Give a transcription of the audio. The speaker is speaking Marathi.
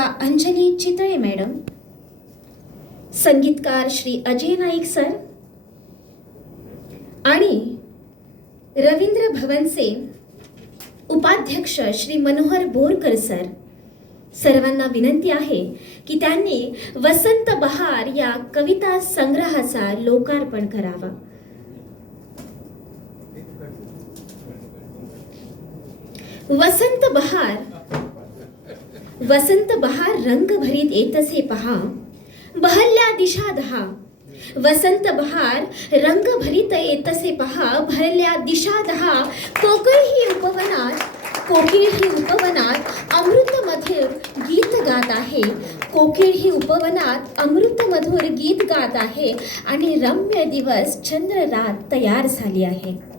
अंजली चितळे मॅडम? संगीतकार श्री अजय नाईक सर. आणि रवींद्र भवनचे उपाध्यक्ष श्री मनोहर बोरकर सर. सर्वांना विनंती आहे की त्यांनी वसंत बहार या कविता संग्रहाचा लोकार्पण करावा. वसंत बहार वसंत बहार रंग भरीत येतसे पहा बहरल्या दिशा दहा। वसंत बहार रंग भरीत येतसे पहा, भरल्या दिशा दहा। कोकळ ही उपवनात, कोकिळ ही उपवनात अमृत मधुर गीत गात आहे। कोकिळ ही उपवनात अमृत मधुर गीत गात आहे आणि रम्य दिवस चंद्र रात तयार झाली आहे।